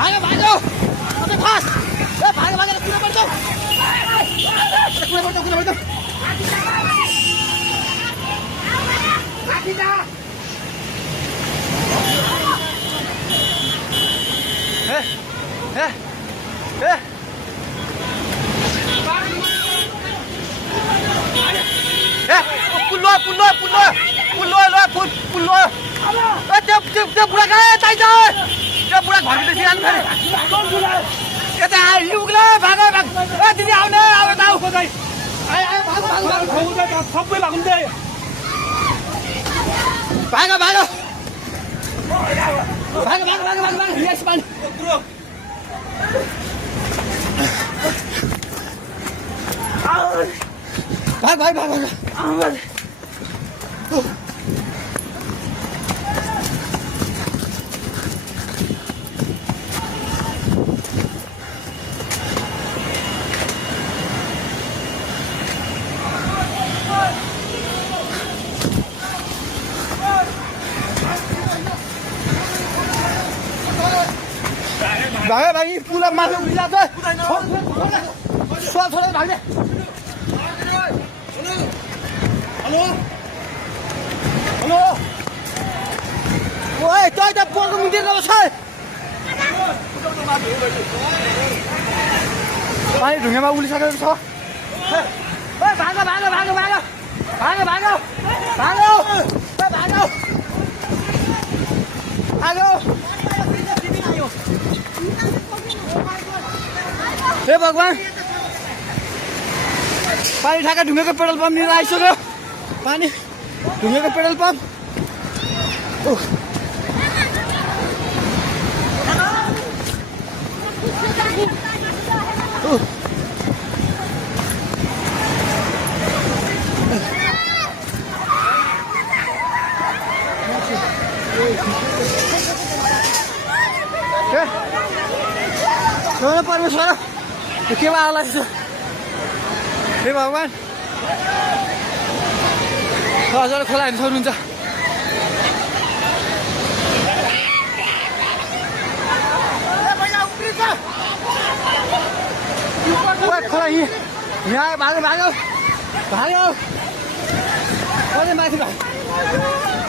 भागो भागो अबे फास ए भागो भागो कुना पर्छ कुना पर्छ आखिदा ए पुल्लो त्यो बुढा कहाँ चाहिन्छ त्यो बुढा घरभित्र सिरानु फेरि यता आइलुग्ला भाग ए दिदी आउने आऊ सबै लाग्दै भाग यस पानी भाग भाइ पुला माथि उभिला छ छोड भाग्ने हेलो ओए तै त पोको मुन्तिर छ पानी ढुङ्गामा उलिसकेको छ भागो हे भगवान पानी ठाका ढुङ्गाको पेट्रोल पम्प लिएर आइसक्यो पानी ढुङ्गाको पेट्रोल पम्प परमेश्वर के आला हे भगवान हजुर खोला हेर्नु सक्नुहुन्छ खोला यहाँ भागो माथि